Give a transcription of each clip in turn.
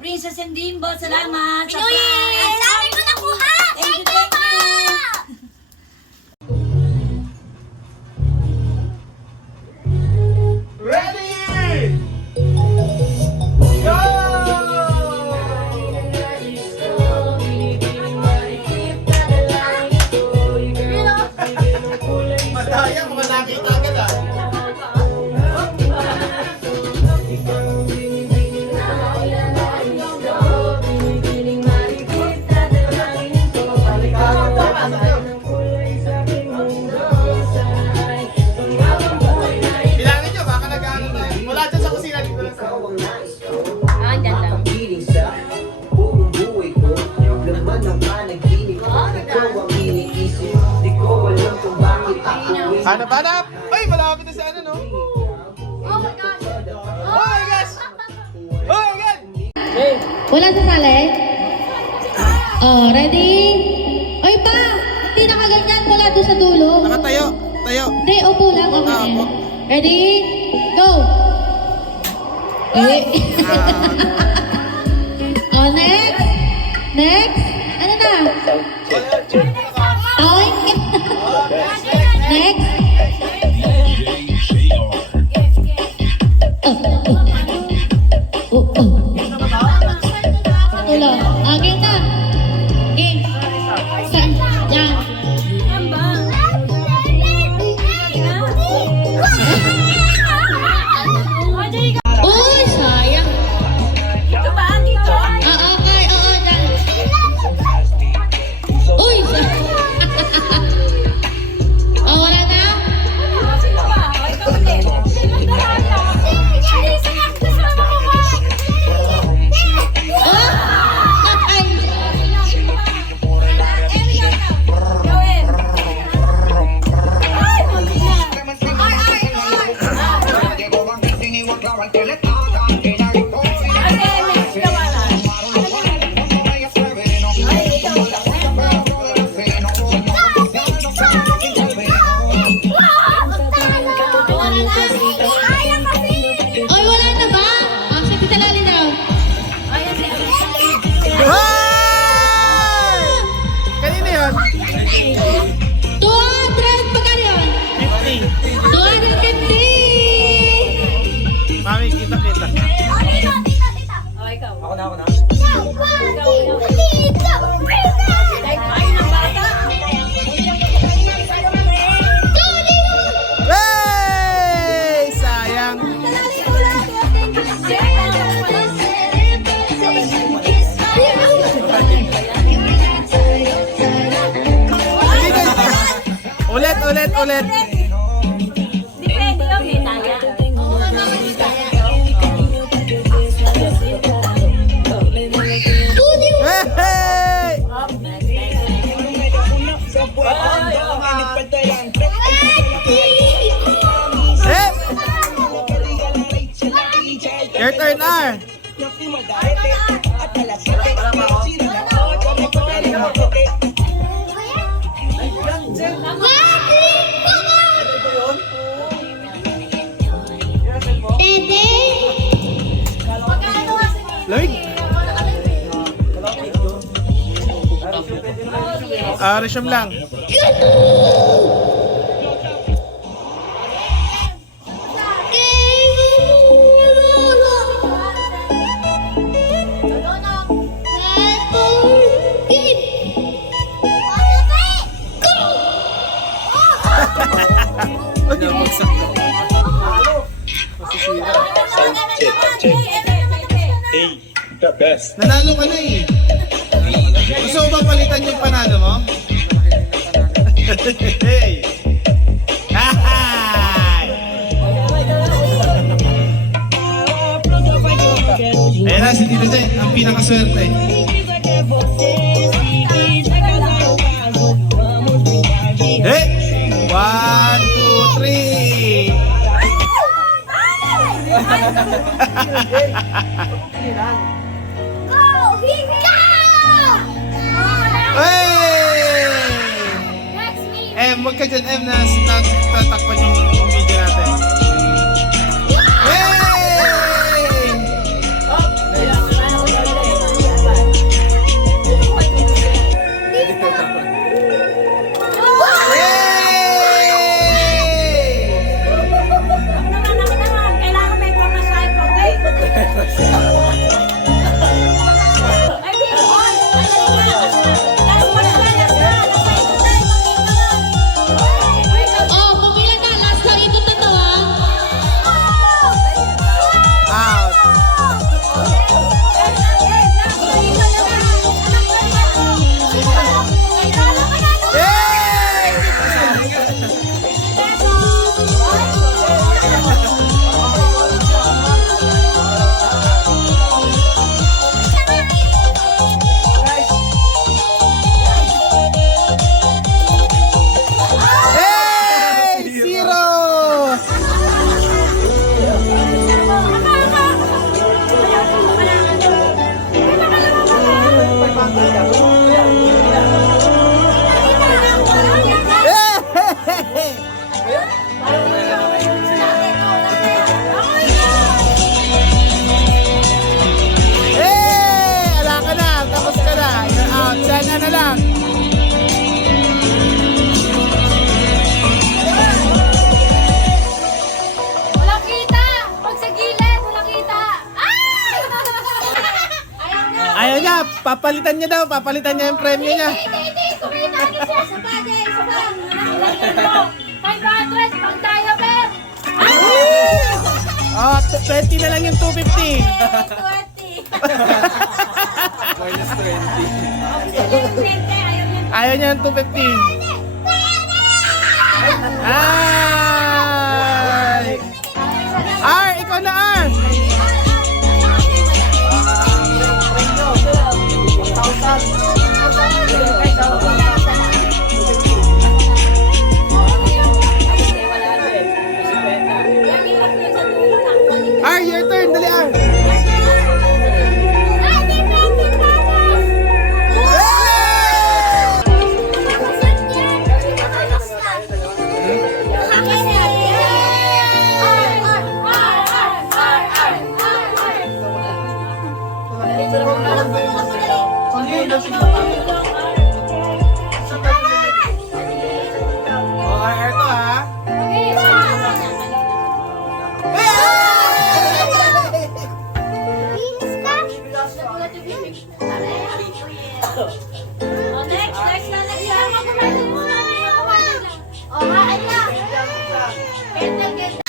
Princess and Dimbo, salamat. Pinoy! Ang dami ko nakuha! Thank you, thank you. Ready! Go! Madaya, mga nakita agad ah. Bilangin nyo, baka nag-ano na yun. Wala dyan sa kusina, dito lang sa Ah, dyan lang. Hanap, hanap! Ay, malapit na sa ano, no? Oh my gosh! Oh my gosh! Oh my God! Wala sasali? Oh, ready? Oy pa! Hindi nakaganyan mula doon sa dulo. Nakatayo, tayo. Hindi, upo lang. Okay. Ah, upo. Ready? Go! Eh. Oh, next! Next! Ano na? Oink! Next! Ulo. Game na. Game. Yan. Uy, sayang. Ito ba? Dito? Oo, okay. Oo, dyan. Uy, oh, wala na? Sino ba? O, ikaw ulit. Oh! Ay! Oy, wala na ba? Ah, sige, talali daw. Hey! Kanina yun? 200! Magkano yun? 250! Mami, kita-kita. O, ikaw. Ako na. Ay, ng bata. Hey! Sayang. Ulit. Di pwede yun, may taya. Hey! Hey! Your turn, R. Lloyd? Resume lang. Ano yung bagsak na? Hey, the best. Nanalo ka na eh. Gusto mo bang palitan yung panalo mo? Hey! Hi! Ayan na si Tito Zé, ang pinakaswerte. Hey! 1, 2, 3! Hey! Huwag ka dyan, na tatakpan yung video natin. Hey! Papalitan niya daw, papalitan niya yung premyo niya. Hindi. Kumain natin siya. Sa bagay. Sa bagay. 500. Pang tayo, Per. Oh, 20 na lang yung 250. 20. Minus 20. Ayaw niya. Ayaw niya ng 250. Ay! R, ikaw na R! R, your turn, dali R! Oh, R to ha?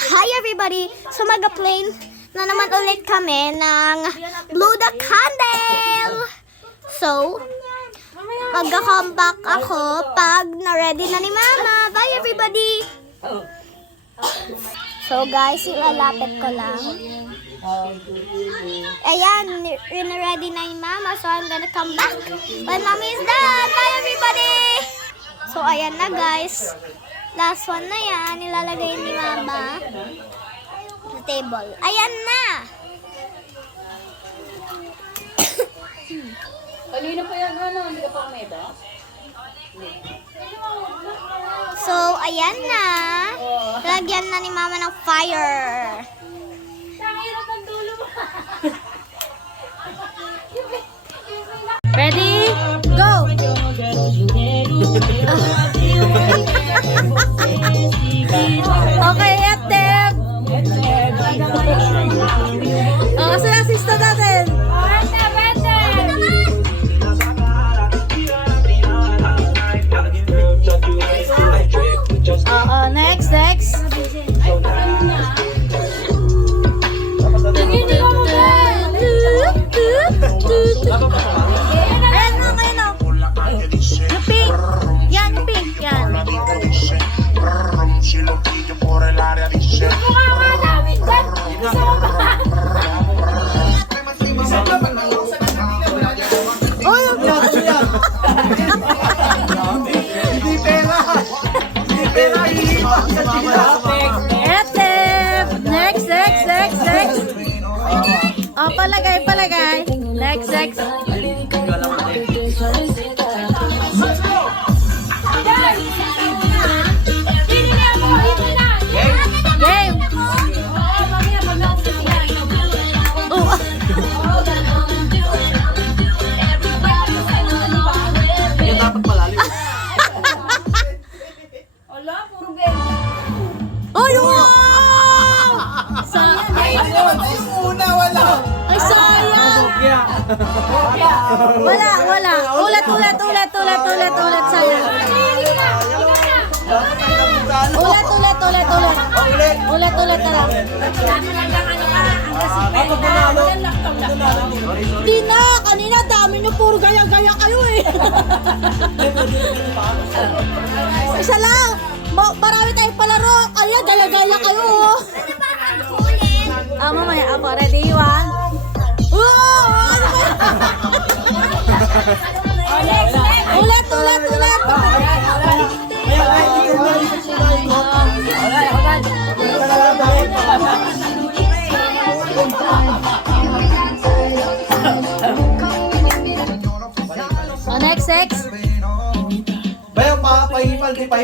Hi everybody! So mag-play na naman ulit kami ng Blow the Candle! So, magka-comeback ako pag na-ready na ni Mama. Bye everybody! So guys, ilalapit ko lang. Ayan, ready na ni Mama. So I'm gonna come back when Mommy is done. Bye everybody! So ayan na guys. Last one na yan. Nilalagay ni Mama sa table. Ayan na! Kanina pa yan, hindi ka pa umeda? So, ayan na. Lagyan na ni Mama ng fire. Hirap ang dulo mo. Ready? Go! Okay, Etep! Kasi assista natin. Next. Ayan o. Yung pink. Yan, yung pink. Yan. Si lo pillo por el área dice. Hindi pera! Hindi pera! Iiwan sa tila! Etep! Next. Oh, palagay. Next. Game! Oh. Ay, wow! Yung una, wala! Ay, sayang! Wala. Ulat. Sayang. Ulat na lang. Di na! Kanina dami nyo puro gaya-gaya kayo eh. Isa lang! Marami tayong palaro. Kaya gaya-gaya kayo oh. Mamaya ako. Ready? 1. Wow! Ano ba? Ulat. Oh, next. Bayo pa, pahihi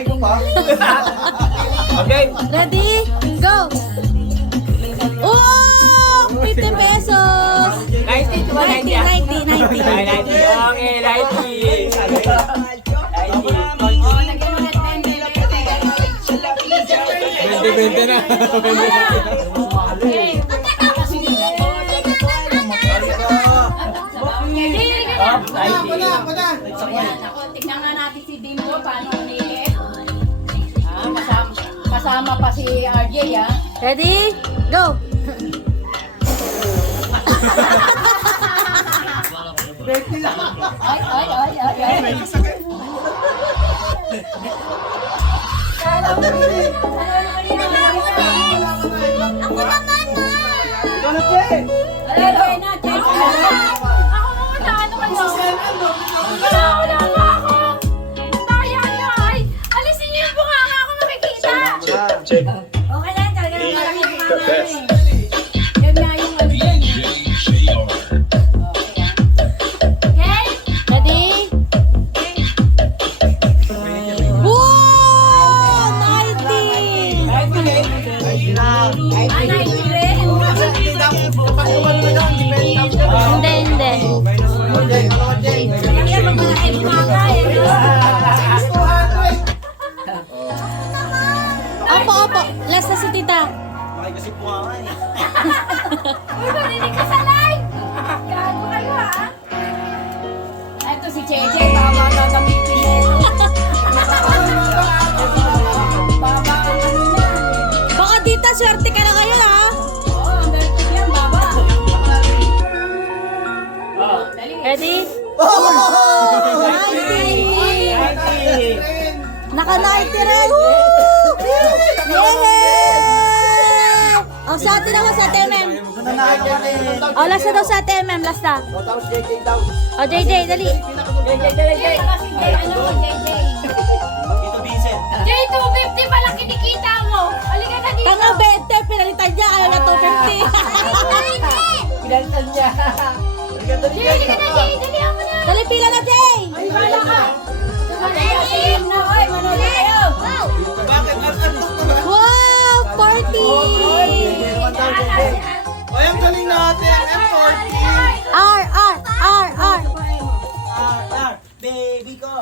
ko pa. Okay. Ready? Go! Oh! 50 pesos! 90 to 90. 90. Okay, 20 na. Ayan, ako, tignan nga natin si Dimbo, paano umilit. Kasama pa si RJ, ha? Ready? Go! Ay. Ako naman, ma! Wala pa ako. Daya niyo, ay. Alisin niyo yung bunganga ako makikita. Okay lang, talaga ng malaki yung mga eh. Yan nga yung ano dyan. Okay? Ready? Wow! 90! Hindi. Kaya pag malaki yung mga Opo. Last na si tita. Uy, marinig ka sa live! Gago kayo, ha? Ito si Cheche, tama gagamitin nito. Baba ang ano yan. Baka tita, swerte ka na ngayon ha. Oo, ang ganito yan, baba. Dali. Ready? Naka-90 rin! Yay! O, sa atin naman sa TMM. O, last na daw sa TMM, last na. O, JJ, dali. Jay, 250 pala kinikita mo. Halika na dito. Tanga 20, pinalitan niya, ayaw na 250. Pinalitan niya. Jay, halika na, Jay. Dali ako na. Dali, pila na, Jay! Ay, wala ka. Sasayin na, oy, manood kayo. Wow, 40! Ay, ang galing natin. M40. R. Baby ko.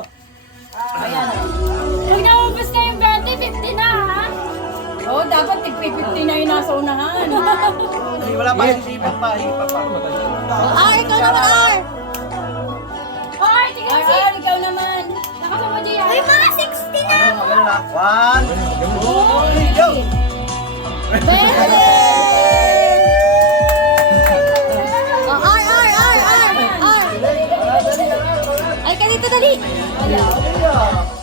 Pag naubos na yung 20, 50 na, ha? Oo, dapat tig-50 na yung nasa unahan. Wala pa yung sipa pa. R, ikaw naman, R! Hoy, tingnan si. Ay, ikaw naman. Nakasama Jay, ha? May mga 60 na ako! 1, 2, 3, go! Oh, R! Ay, ka dito, dali!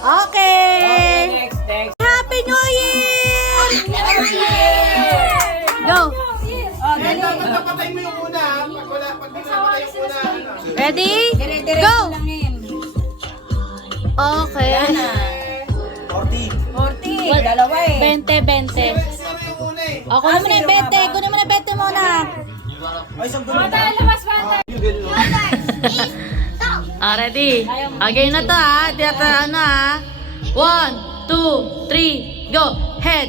Okay! Happy New Year! Go! Dapat napatay mo yung una. Pag di mo napatay yung una. Ready? Dire-diretso Go! lang yun. Okay. 40. Dalawa eh. 20. Sino yung una eh? O, kunin mo na yung 20. Kunin mo na 20 muna. Bata, labas, bata. Ready? Okay na to ha. Tiyata ano ha. 1, 2, 3, go. Head.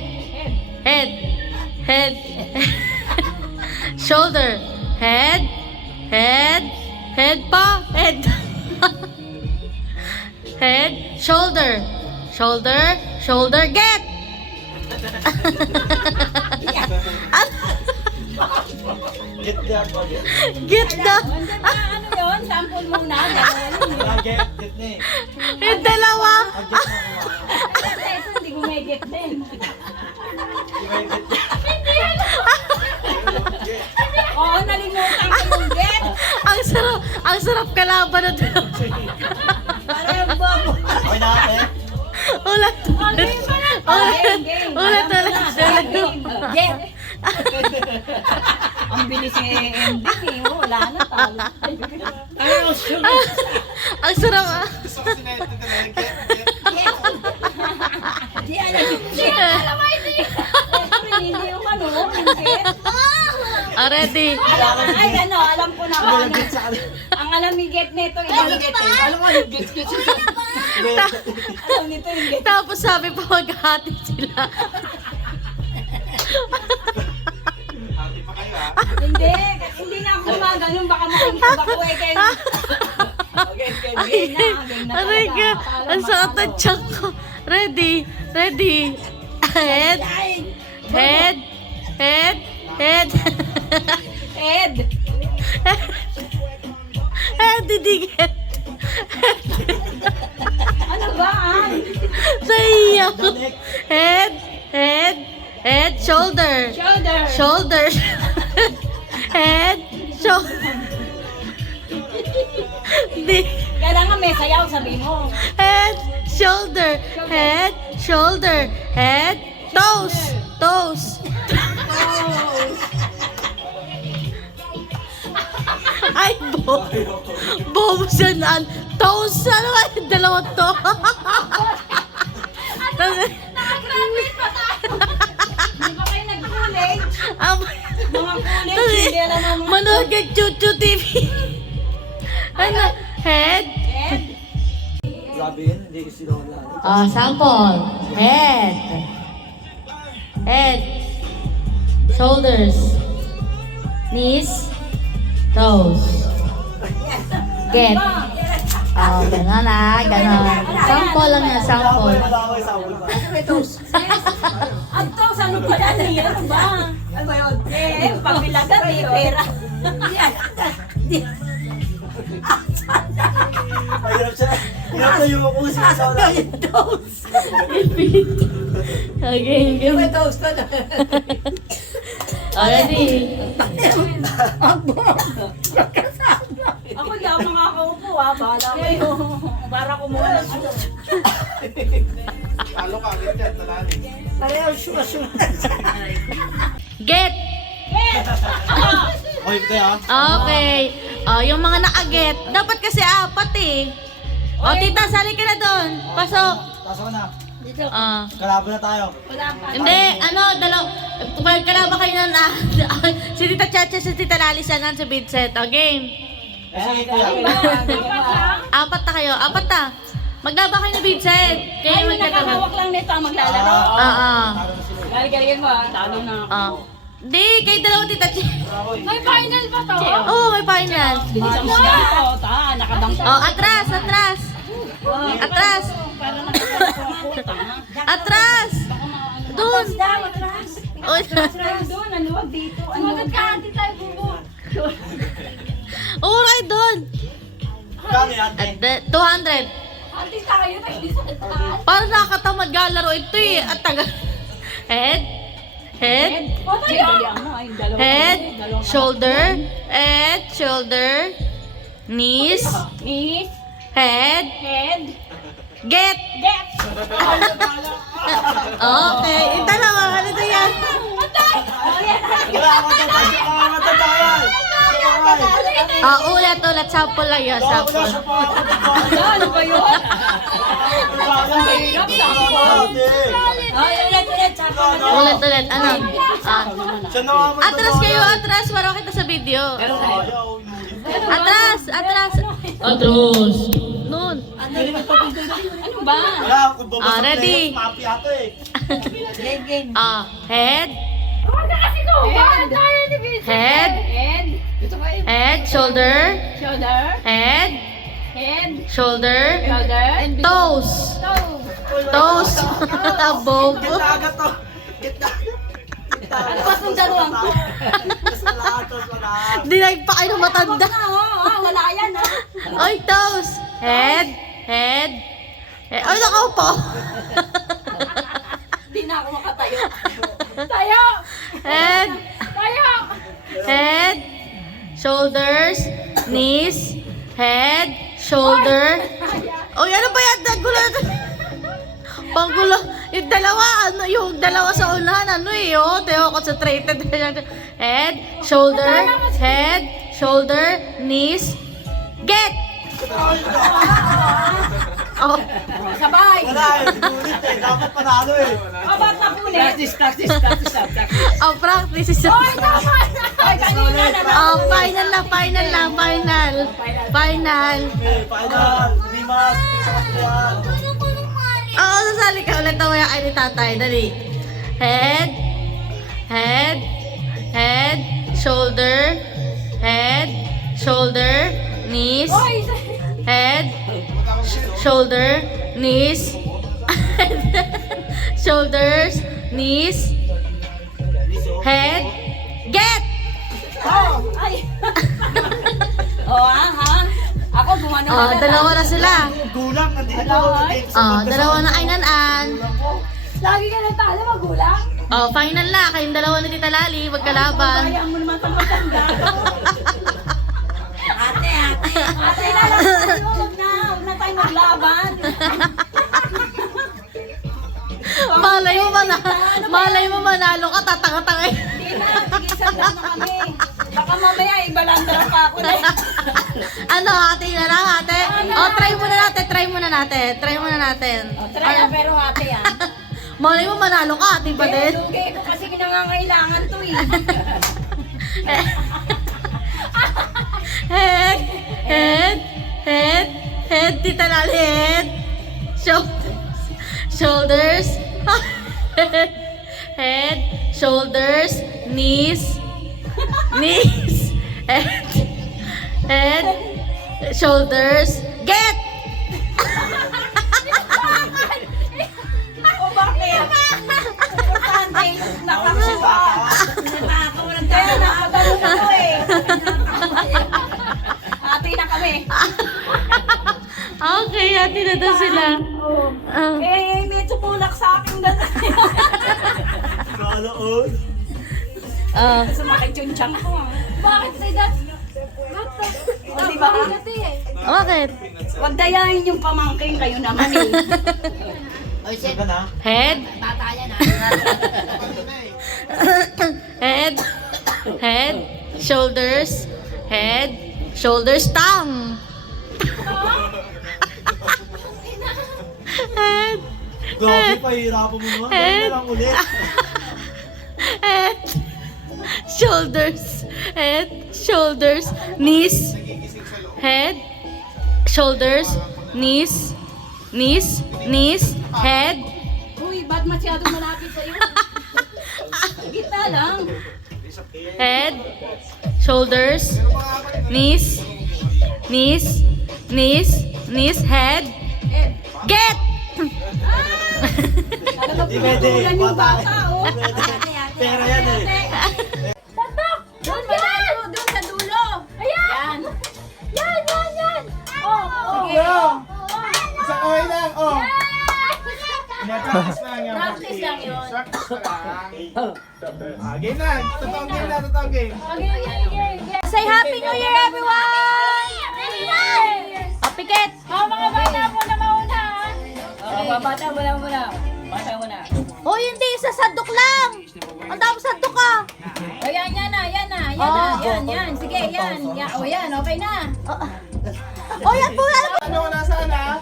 Shoulder. Head pa. Head. Shoulder. Get. Get down. Andyan na, ano yun? Sample muna. Yung dalawa. Ito, hindi ko may get din. Oo, nalimutan ko yung get. Ang sarap kalaban na dalawa. Parang bobo. Ulat. Game pa na. Game. Ulat talaga. Get. Ang bilis ni ending eh. Wala na, talo. Ang sarap. Gusto ko sinayot na talaga. Di alam. Alam mo, hindi yung ano, yung get. Ready? Ay, ano, alam ko na kung ano. Ang alam ni get nito, ibang get eh. Alam mo, yung get. Alam nito yung get. Tapos sabi pa maghati sila. Hati pa kayo ha. Hindi na ako gumaganon, baka makikita ko eh kayo. Aray ka, ang sakit ng tiyak ko. Ready? Head. Ed! Head, hindi get. Ano ba? Sa'yo. Head, head, head, shoulder. Shoulder. Shoulders. Head, shoulder. Kailangan may sayaw, sabi mo. Head, shoulder, head, shoulder, head, toes, toes. Ay, bobo siya na. Toes, ano ba yung dalawang to? Nakagraduate pa tayo. Hindi ba kayo nag-college? Mga college, hindi alam mo. Manood ka Chuchu TV. Ano? Head? Head. Grabe yun, hindi ko sila wala. Oh, sample. Head. Head. Shoulders. Knees. Toes. Get. Oh, gano'n ah, gano'n. Sample lang yan, sample. Ang toes, ano pa yan? Ano ba? Ano ba yun? Pagbilagan, may pera. Hirap siya. Hirap na yung ako siya sa wala. Okay, game. Toast ko na. Already. Ako hindi ako makakaupo ha. Bahala kayo. Para kumuha ng ano. Talo ka agad yan, talalim. Pareho suma-suma. Get. Oy, tayo Okay. Oh, yung mga nakaget, dapat kasi apat eh. Oh, tita, sali ka na doon. Pasok. Pasok ko na. Ah. Kalaban na tayo. Hindi, kalaban kayo na si Tita Chacha, si Tita Lali, siya sa Vincent. O, game. Sige, kuya. Apat na kayo, apat na. Maglaban kayo na Vincent. Kayo Ay, magkatagal. nakahawak lang nito ang maglalaro. Galing mo ha. Talo na ako. Hindi, kayo dalawa Tita Chacha. May final ba to? Oo, may final. Bilis ang ganito. Nakadang Oh, atras, atras. Atras. Para nakadang ako. Atras. Doon. Oh, Doon, naluwag dito. Sumagot ka, hindi tayo bubo. oh, right doon. Kano yan? 200. Ate tayo, nag-isa. Parang nakakatamad galaro ito eh. At taga. Head. Head. Head. Shoulder. Head. Shoulder. Knees. Knees. Head. Head. Get. Get. Okay. Ito na mga halito yan. Wala, matatayan. Ulit. Sample lang yun. Sample. Ano ba yun? Mahirap sa ako. Ulit. Ano? Siya na nga Atras kayo. Atras. Para kita sa video. Atras. Atras. Atras. Noon. Ano ba? Wala, kung babasa Ready? Mapi ato eh. Head. Head. Head. Head. Head. Shoulder. Shoulder. Head. Head. Shoulder. Shoulder. Toes. Toes. Bobo. Gitnaga to. Ano ba itong dalawang to? Wala. Dinag pa kayo ng matanda. Wala yan ha. Oy, toes. Head. Head. Ay, nakaupo. Hindi na ako makatayo. Tayo! Head. Tayo! Head. Shoulders. Knees. Head. Shoulder. Oy, ano ba yan? Nagulo. Panggulo. Yung dalawa sa unahan, tayo concentrated. Head, shoulder, head, shoulder, knees, get! Oh, Sabay! Wala eh, ulit eh. Dapat panalo eh. Ba't napulit? Practice. oh, practice is Oy, tama na! Oy, kanina na oh, final. Final. Okay, final. Limas. Yan. Oo, sasali ka ulit na kay ni tatay. Dali. Head, head, head, shoulder, head, shoulder, knees, head, shoulder, knees, shoulders, knees, head, get! Oh, ay! Oh, ha? Oh, dalawa na sila. Gulang, nandito. Oh, dalawa na ay nanan. Lagi ka natalo, magulang. Oh, final na. Kayong dalawa ni Tita Lali, magkalaban. Kaya mo naman itong matanda. Ate. Ate, lalabas mo. Huwag na tayo maglaban. Malay mo manalo ka, tatanga-tangay. Hindi na, tigisan lang na kami. Baka mamaya ibalandra pa ako na. Ano, ate na lang, ate? Oh, try muna natin. Try na, pero ate yan. Malay mo manalo ka, ate pa din. Lugay ko kasi nangangailangan to eh. Head, Tita Lali, head. Shoulders. Head, shoulders, knees, head, shoulders, get! O bakit? Importante yung nakakuha. Kaya nakagano na ko eh. Ate na kami. Okay, ate na daw sila. Eh, may tumulak sa akin gano'n. Kaloon. Sumakit yung tiyan ko. Bakit say that? O diba? Bakit? Huwag dayahin yung pamangkin kayo naman eh. Saan ka na? Head, shoulders, tongue. Head, Grabe, pahihirapan mo naman. Gawin na lang ulit. head, shoulders, knees, head, shoulders, knees, head, Uy, ba't masyado malapit sa'yo? Gitna lang. head, shoulders, knees, head, get! Alam mo, Di pwede. pinutulan yung Bata. bata, oh. Pera yan eh. Doon sa dulo. Ayan. Yan. Oh, sige. Isang kamay lang, oh. Practice lang yan. Practice lang yun. Practice lang. Game na. Totoong game. Say Happy New Year, everyone! Pikit! Mga bata muna mauna. Bata muna. Oh, hindi! Sa sandok lang! Ang dami sandok ka! O yan na. Yan. Sige, yan. O yan, okay na. Oh, yan po! Ano ko nasaan ha?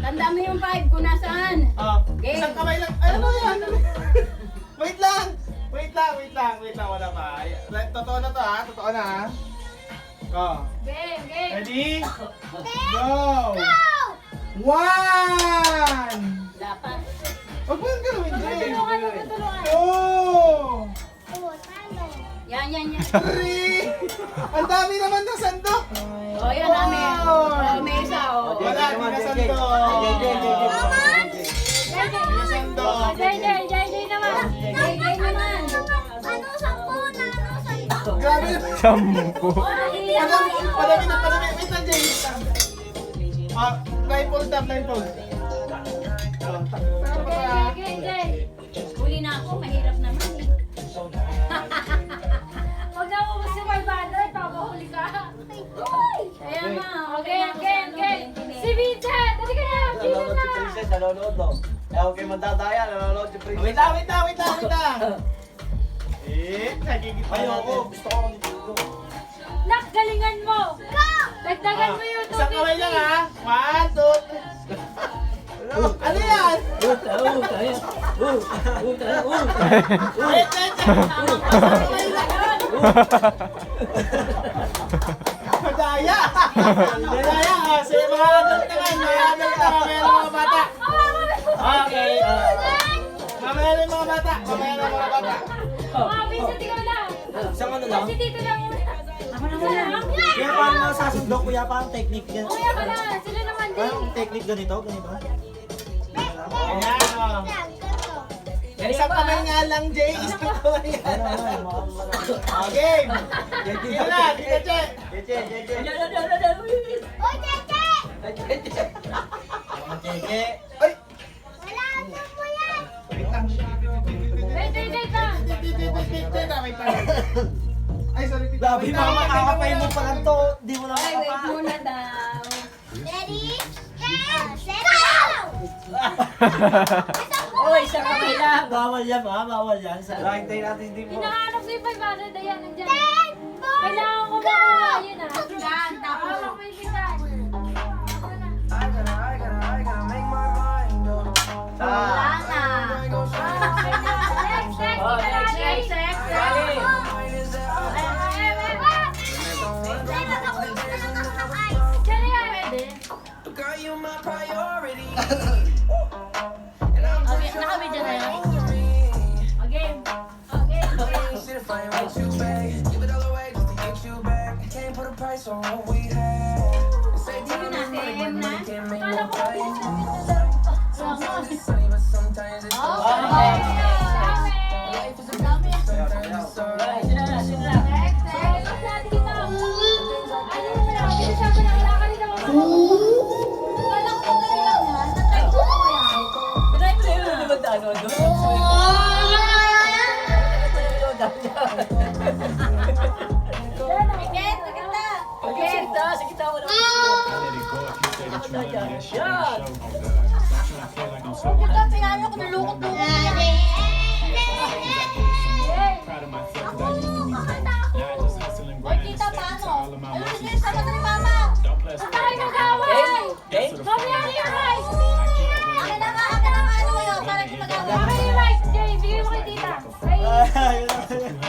Tanda mo yung 5 kung nasaan. Game. Isang kamay lang. Ano yan? Wait lang. Wala pa. Totoo na to ha. Totoo na ha. Go. Game. Ready? Go! 1! Dapat. Huwag mo yung gawin din. Tutulungan. 2! Yan. 3! Ang dami naman ng sandok! O yan namin. May isa, o. Wala, di na sandok! Di na sandok! JJ naman. Grabe na! Padami. Wait lang, Jay. Blindfold. Huli na ako, mahirap naman eh. Huwag na mo si my banner, papahuli ka. Kaya nga, Okay. Si Vincent, dali ka na. Nanonood si Princess, nanonood no? Ewan kayo mandadaya, nanonood si Princess. Wait lang. Nagigit Ayoko, gusto ko nito. Nak, galingan mo. Dagdagan mo yung Isang kamay lang ha. 1, 2, 3. Ano yan? Wait. Madaya! Sa mga adult naman, meron mga bata. Okay. Mamaya na yung mga bata. Vincent, ikaw lang. Isang ano lang? Si Tito lang muna. Ako lang. Kaya paano nasasundok? Kuya, paano technique yan? Kuya ka na. Sila naman din. Paano technique ganito? Ayan o. Isang kamay nga lang, Jay. Isang kamay nga lang. Okay. Sige na, Tita Che. Jeje. Oy, Cheche! Keke. Ay! Wala po yan. Wait lang. Wait, wait, wait lang. Wait lang. Ay, sorry, tita. Labi, Wait lang. mama, kakapay mo pa lang to. Di mo na Ay, wait makapa. muna daw. Ready? Set, go! Oy, sa kamay lang. Bawal yan, ma. Bawal yan. Hintayin natin hindi mo. Hinahanap ko yung 500 na yan. Nandiyan. 10, 4, Kailangan ko go! makuha yun ah. Yan, tapos. Hawak mo yung bitan. Wala na. Next, next. Oh, next, next, next. Dali. Diyan na yan. Pwede. Nakabidyo na yun. Okay. Okay. Hindi natin na. Kala ko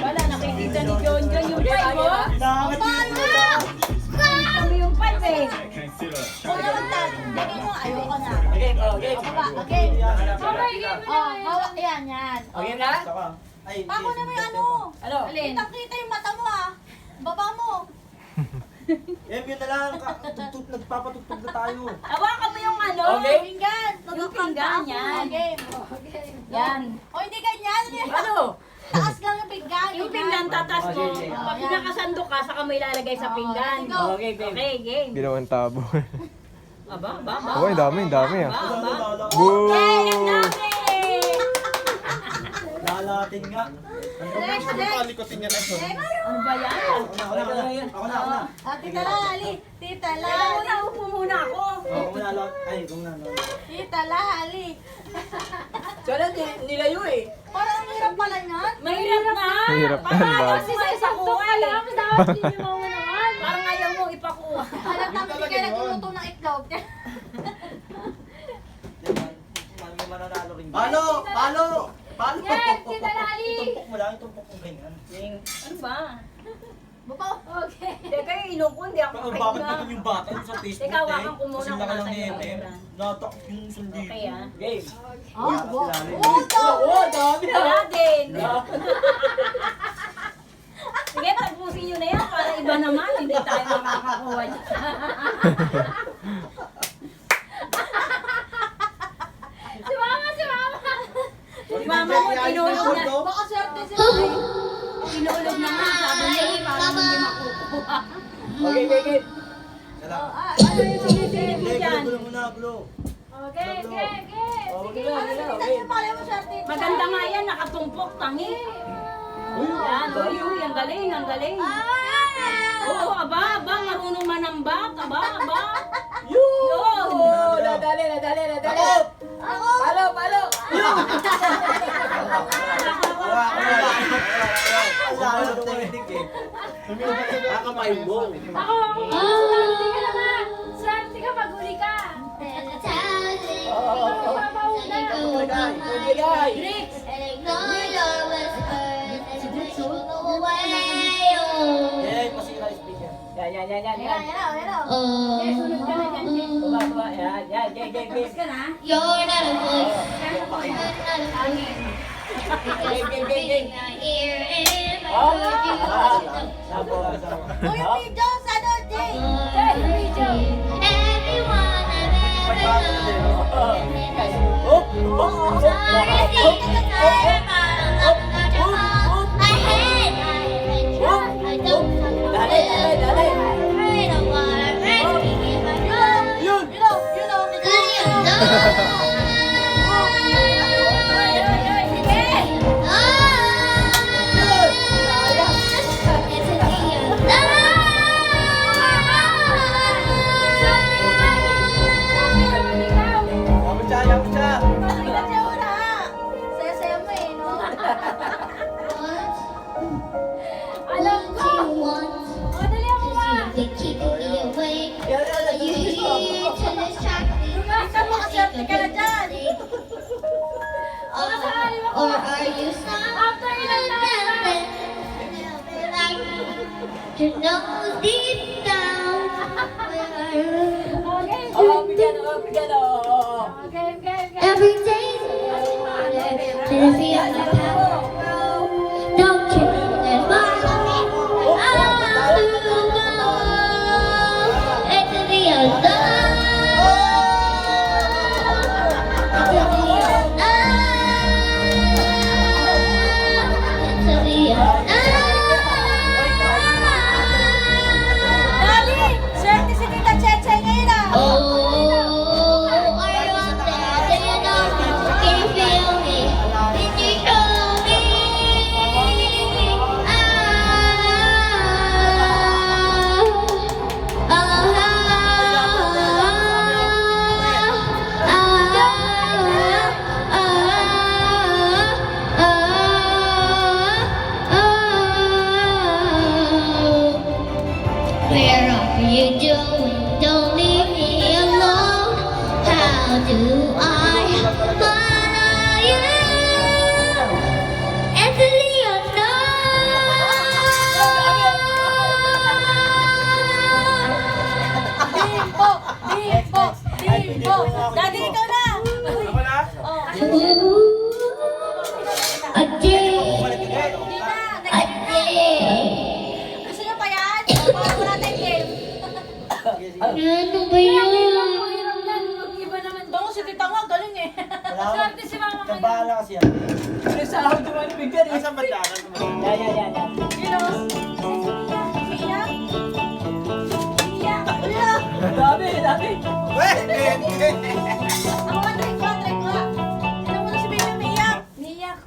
Wala, nakikita ni John John yung 5 mo. Kami yung 5 eh. hawak yan, yan. Okay na? Ay, Pako na may ano. Ano? Alin? Kita yung mata mo ah. Baba mo. yun na lang. Nagpapatugtog na tayo. Hawakan mo yung ano? Okay. Pinggan. Yung pinggan, yan. Okay. Yan. O hindi ganyan. Ano? Taas lang yung pinggan. Yung pinggan tatas mo. Okay, okay. Pag nakasandok ka, saka mo ilalagay sa pinggan. go. Okay, okay, game. Ginawang tabo. Aba, aba, aba. Oh, ang dami ah. Aba, aba. Boo! Ang dami! Lalating nga. Next, next. Palikotin niya kaso. Ano ba yan? Ako na. Ah, Tita Lali. Tita Kaya muna, Lali. upo muna ako. Ako na. Ay, kung na. Tita Lali. Kaya nilayo eh. Parang ang hirap pala yan. Mahirap na. Mahirap yan, Parang bag. kasi sa isang kuha eh. Parang ayaw mo ipakuha. Alam namin hindi kayo nagluluto ng itlog. May mananalo rin. Paano? Yes, Tita Lali. Itumpok mo lang, itumpok mo ganyan. Ano ba? Baba. Okay. Teka, yung inukon, di ako Bakit kahit bakit yung bata yung sa Facebook? Teka, hawakan ko muna Kasi kung laki lang nasa ni iyo. MM. Natak yung sundi. Okay ah. Game. Ah, bo. Oo, dami na. Wala din. Sige, tapusin nyo na yan para iba naman. Hindi tayo makakakuha dyan. Si Mama, si Mama. Si mama mo, tinulog na. Baka swerte sila eh. Tinulog na nga. Sabi niya, parang hindi makukuha. Okay. Ano yung Sinisilip mo Hindi, dyan. gulo muna, gulo. Okay, okay, okay. Okay, Ano yung pala mo swerte? Maganda nga yan, nakatumpok, tangi. Yan, uy, ang galing, ang galing. Oo, aba, marunong manambak, aba. Yun! Nadali. Ako. Palo! Wala ng technique eh. Kakapay mo. Ako. Swerte ka na nga. Swerte ka pag huli ka. Ikaw ang mapauna. Tricks! Eh, pasira yung speaker. Yan. Yan. Okay, sunod ka na dyan, Jin. Baba. Yan. Tapos ka na. You're not a voice. Tangi. Here in my Oh. heart, you Sapo. O yung video sa Jay. everyone I've ever known. Oh. Sorry, take the time, I'm not your fault. I hate I don't Dali. afraid of what I'm resting in my room. to know deep down every day's a holiday. Let it feel the power grow. Don't you let bother me. I'll go into the unknown. Into the unknown. Into the Daddy, swerte si Tita Cheche ngayon ah. Oh, are you out there? Do you know me? Can you feel me? Did you show me? Where are you doing? Don't leave me alone. How do I follow you into the Bimbo! Daddy, ikaw na! Ako na? unknown? A day, a day. Gusto niyo pa yan? Wala tayong game. Ano ba yun? Iba naman. Bango si Tita nga, galing eh. Swerte si Mama ngayon. Kabahala kasi yan. Asan ba dyan? Mia? Mia? Mia? Ako nga, drink ko. Tignan mo na si Baby umiiyak. Umiiyak.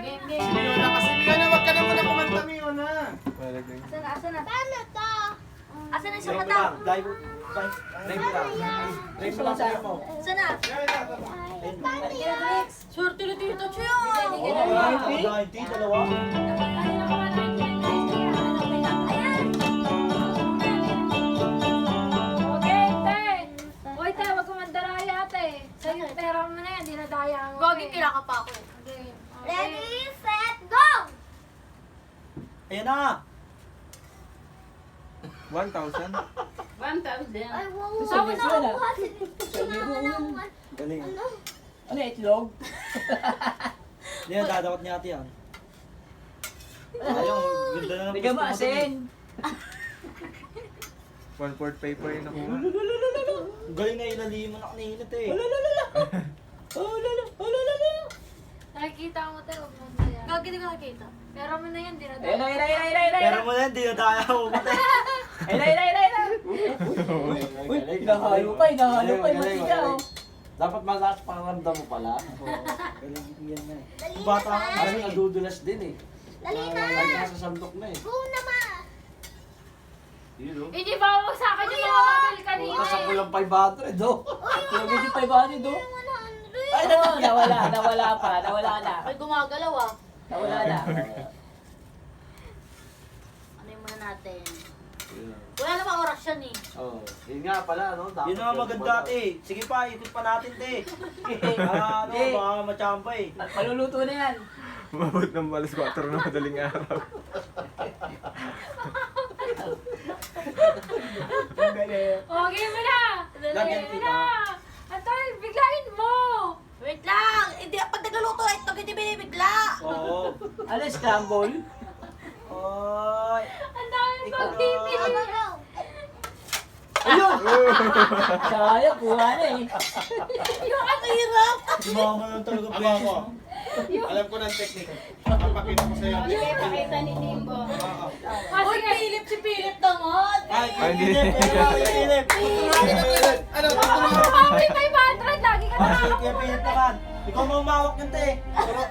Game. Miona kasi. Miona, wag ka na muna kumanta, Miona. Asan na? Paano to? Asan na yung Drive mo mata? lang. Drive mo lang. Drive mo lang sa'yo mo. Asan na? Swerte na Tita Che. Oh, 90, dalawa. Hoy, te, wag ko mandaraya, te. Sa'yo, pera mo na yan, dinadaya mo. Gaging kailangan pa ako. Ready, set, go! Ayan na. 1,000? 1,000. Ay, wow. Sabi na ako kasi kinakalaman. Galing. Ano? Hindi yan, dadawat niya ate yan. Ayun, ganda na ng Bigyan mo gusto mo asin. 1/4 paper yung nakuha. Ang galing na ilaliman na kaninit eh. Nakikita mo, te, huwag mo mandaraya. Gaging hindi ko nakita. Pera mo na yan, dinadaya. Ayun Pero mo na, hindi na tayo umate. Uy, hinahalo pa, matita oh. Dapat malakas pangaramdam mo pala. Galing yan na eh. Yung bata ka, parang nadudulas din eh. Dali na. Nasa sandok na eh. Go naman. Yun o. Hindi ba ako sa akin yung mga kapil kanina Bukas ako eh. lang 500 do. Yung medyo 500 oh. 100. Ay, nawala na. Ay, gumagalaw ah. Nawala na. Ano yung muna natin? Wala namang oras yan eh. Oh, yun nga pala, no? Dapat Yun ang maganda ate. Sige pa, ikot pa natin te. Ano, baka machamba eh. Maluluto na yan. Umabot ng balas 4 na madaling araw. Okay mo na. Lagyan Okay mo kita. na. Atoy, biglain mo. Wait lang! Hindi, pag nagluluto, ito hindi binibigla. Oo. Ano, scramble? Oy. Ang dami pang pipili. Ayun! Sayang, kuha na eh. Yung ang hirap. Sumama lang talaga Ako. Alam ko ng technique. Papakita ko sa'yo. Pakita ni Timbo. Uy, Philip si Philip naman. Ay, hindi. Philip. Ano? Mami, 500. Lagi ka na. Kaya Philip naman. Ikaw mo umawak ng te.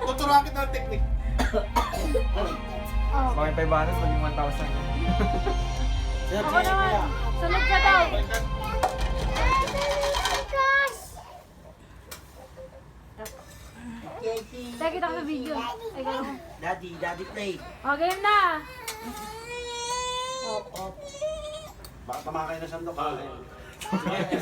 Tuturuan kita ng technique. Bakit 500 maging 1,000? Sir, Ako sige naman. kuya. Sunod ka daw. Sige, kita sa video. Ay, gano'n. Daddy play. Okay na. Baka tamakay na sandok. Sige.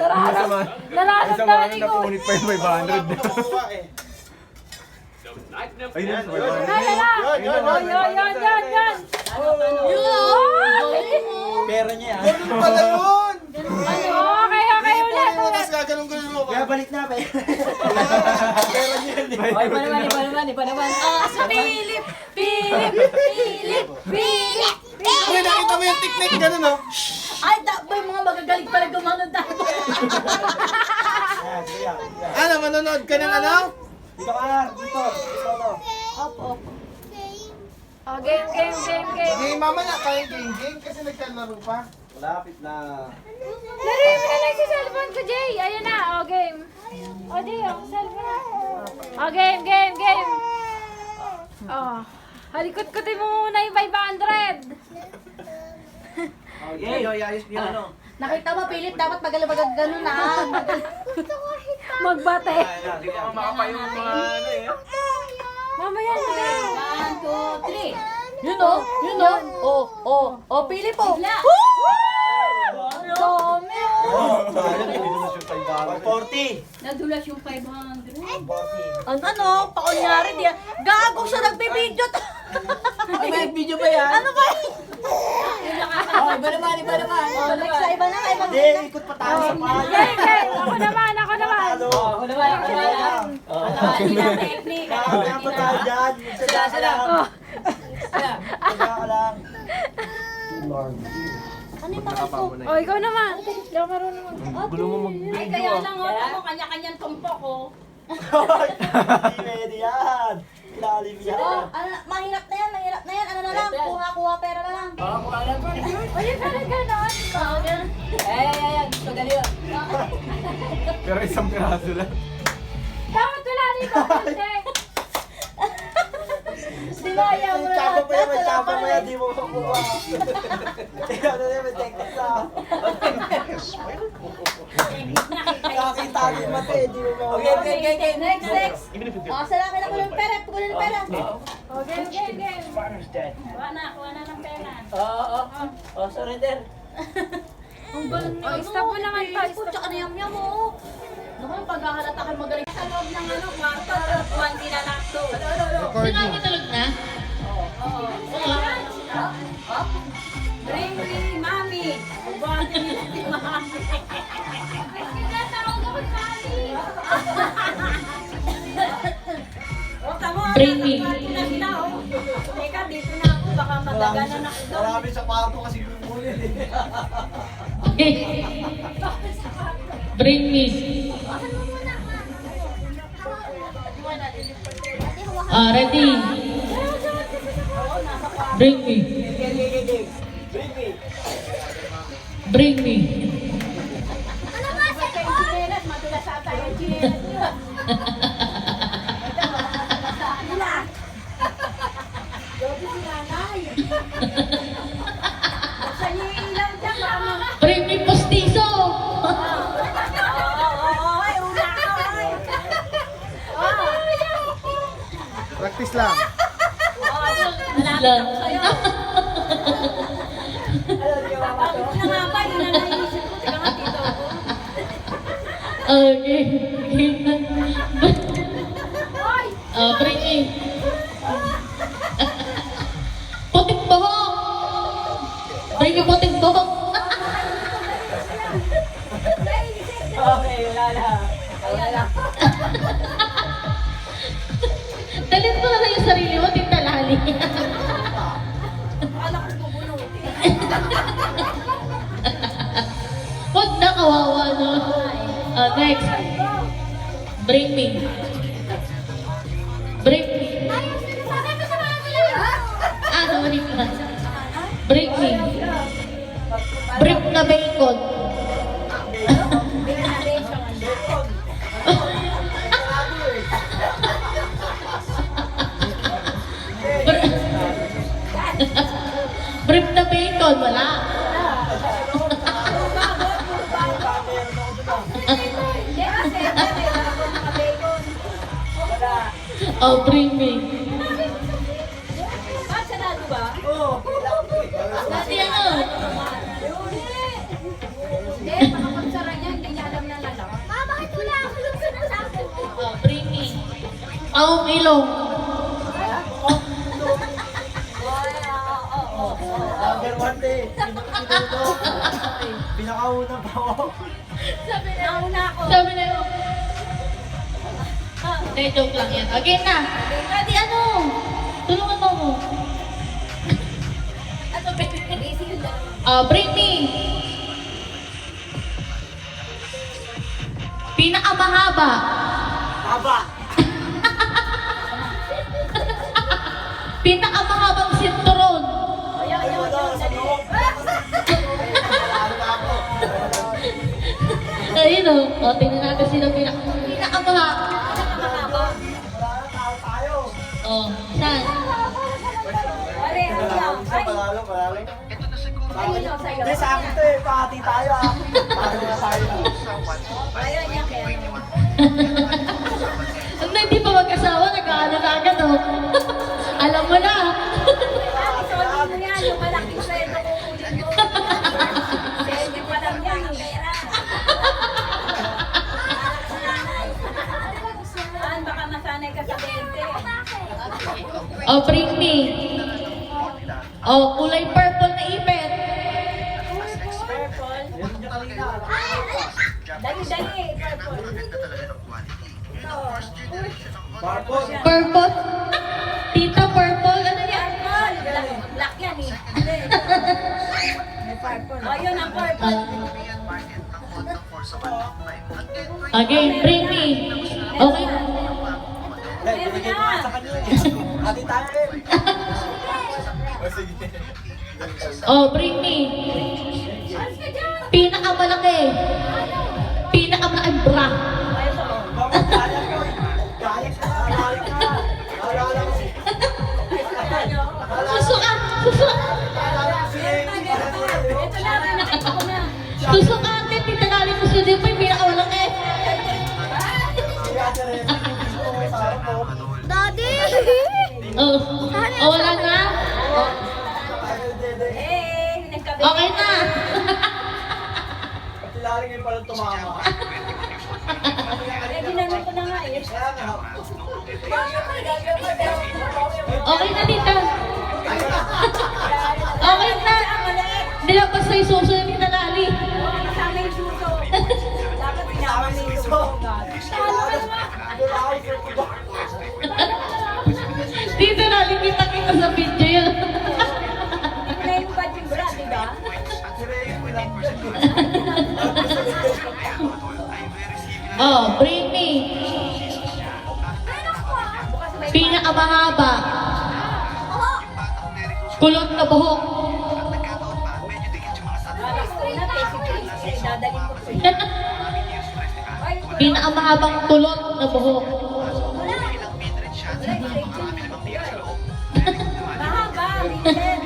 Nararas na ni ko. Napunit pa yung 500. Ayun, 500. Yan. Pera niya. Ano pala yun? Okay ulit. Tapos gaganong-ganon mo. Kaya balik na, pe. Pera niya. Iba naman. Sa Philip. Uy, nakita mo yung technique ganun, no? Ay, boy, mga magagaling pala gumanod tayo. Ano, manonood ka ng ano? Dito ka, dito. Dito to. Game. Game, mamaya kayo game kasi nagkalaro pa. Malapit na. Laruin mo na lang si cellphone ko, Jay. Ayan na. Game. Jay, cellphone. Game. Halikot-kutin mo muna yung 500. Okay, ayos niyo ano. Nakita mo, Philip, dapat magalang ganun na. Magbate. Makapayong mga ano eh. Mamaya na. 1, 2, 3. Yun o. Oh, Philip po. Dami. Sayang, 40. Nadulas yung 500. Ano? Pakunyari diyan. Gago siya nagbibideo. May video ba yan? Ano ba? Iba naman. Oh, next na iba na. Hindi, ikot pa tayo sa pala. Game. Ako naman. Talo. Kaya pa tayo dyan. Magsadya ka lang. Magsadya ka lang. Ano yung bakal ko? Ikaw naman. Hindi ako marunong Ay, kaya lang ako, kanya-kanyang tumpok ko. Hindi pwede yan. Ilalim yan. Mahirap na yan. Ano na lang? Kuha pera na lang. Uy, parang ganon. Pero isang piraso lang. Dapat wala rito. Dinaya mo na Tsapa pa yan, may lahat. tsapa pa yan. Di mo makukuha. Tingnan na yan, may technique na. Nakakita ko yung mata eh. Di mo makukuha. Okay. Next. Oh, salaki na ko ng pera. Pugunin ng pera. Game. Kuha na ng pera. Oo, surrender. Ang galing niya. Stop mo naman to. Pucha ka na yam-yam mo. Naman, paghahalata ka magaling. Sa loob ng kwarto, buwan din na nakto. Recording. Bring me, mami. Buwan din nila si mami. O, tamo. Bring me. Na sila, oh. Teka, dito na ako. Baka madaganan ako doon. Marami sa kwarto kasi bumuli. Bring me. Ready. Bring me. Bring me. Chinelas, madulas sa tayo yung chinelas nyo. Dobi si nanay. Buksan niyo yung ilaw dyan, mama. Bring me postizo. Ay, una ka, ay. Practice lang. Lang. Bakit na nga ba? Yun ang naisip ko. Teka nga, tito ko. Okay. Bring me. Puting buhok. Bring me puting buhok. Okay, wala na. Dalhin mo na lang yung sarili mo, tintalali. Anak ko bubunutin. Huwag na kawawa, no? Next. Bring me. Bring me. Ulit na. Bring me. Brief na bacon. Brief na bacon, wala. Oh, bring me. Ba't sarado ba? Oo. Dati ano? Aong ilong. Number 1 te. Pinakauna pa ako. Nauna ako. Sabi na yun. Hindi, joke lang yan. Again na. Ready, ano? Tulungan mo mo. Ano, Busy yung dalawa. bring me. Pinakamahaba. Haba. Pinakamahabang sinturon. Ayun o. O, tingnan natin sino pinakamahaba. Tayo. O, saan? Pare, ano yan? Ay, Palalo. kanino sa'yo? Hindi, sa akin to eh. Pahati tayo ah. Pahati na tayo. Ayaw niya kaya. Hindi pa mag-asawa, nag-ano na agad o. Alam mo na. Sorry mo yan, yung malaking sweldo ko ulit mo. Hindi pa lang yan, ang pera. Saan, baka masanay ka sa 20. O, bring me. O, kulay purple na ipet. Purple. Yan yung kanina. Dali, purple. Purple. Purple. Tita, purple. Ano yan? Purple. Black yan eh. Hindi. May purple. O, yun ang purple. Again, bring me. Okay. Eh, binigay ko nga sa kanya eh. Hati tayo eh. Sige. Oh, bring me. Pinakamalaki. Pinakamalaki bra. Bakit kaya ko eh? Kaya ka. Alala ko. Susuka. Susuka. Ito na, pinakita ko na. Susukate. Titanalin mo siya din po yung pinakamalaki. Daddy! Oh. Oh, wala na. Nagkabi. Okay na. At ilalim ngayon palang tumama. Ginamit ko na nga eh. Kaya nga. Okay na, tita. Okay na. Hindi lang basta yung susunod ni Tanali. Kasama yung suso. Dapat pinama mo yung suso. Tita, nakikita sa video yun. Hindi ko na yung bad yung bra, diba? Oh, bring me. Pinakamahaba. Kulot na buhok. Alas ko na, kasi dadalhin ko siya. Pinakamahabang kulot na buhok. Mahaba, Vincent.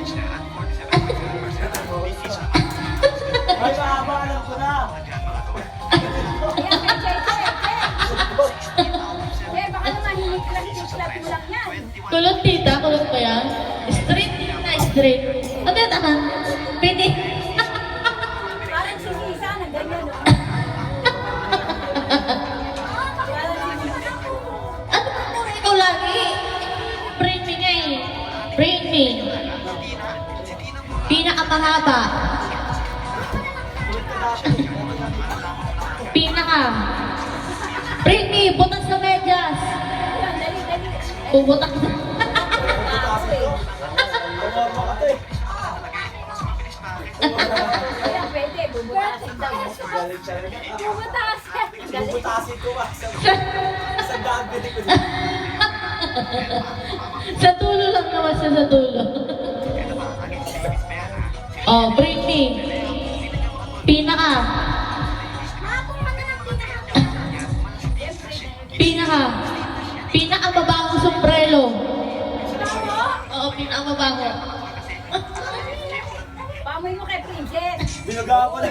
Ay, mahaba, alam ko na. Ayan, baka naman hiniklas-tiklas mo lang yan. Kulot, tita. Kulot pa yan. Straight na straight. Ano yan, ahan? Pini. Parang sisisa na ganyan. oh. Parang sisisa. Ano ba mo ikaw lagi? Bring me nga eh. Bring me. Pinakamahaba. Pinaka. Bring me. Butas na medyas. Ayan, dali. Pubutak. Ako eh. Tumama ka to eh. Ayan, pwede. Bubutasin daw. Galing siya rin. Bubutasin. Galing. Bubutasin ko ah. Sa gabi ko. Sa dulo lang naman siya sa dulo. Oh, bring me. Pinaka. Pinaka. Pinakamabangong sombrero. Oo, pinakababango. Pamoy mo kay Princess. Binuga ko na.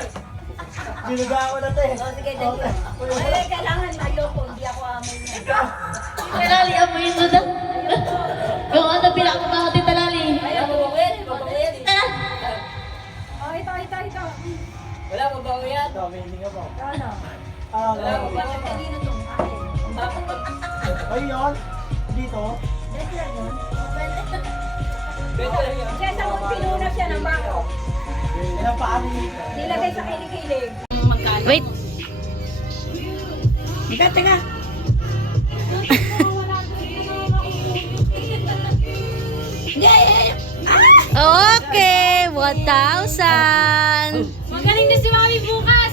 Binuga ko na to eh. O, sige, dali. Ay, kailangan ayoko. Hindi ako amoy na. Talali, amoyin mo na. Kung ano pinakababango din talali. Ayaw, babawin. Ah! Oh, ito. Wala mo ba yan? Dami, hindi nga ba? Ano? Ah, Wala mo ba? Kanino to? Bakit? Ay, yun. dito. Siya sa mong pinuna siya ng bako. Kaya paano yun? Nilagay sa kilig-kilig. Wait. Teka. Okay, 1,000. Magaling din si Mami bukas.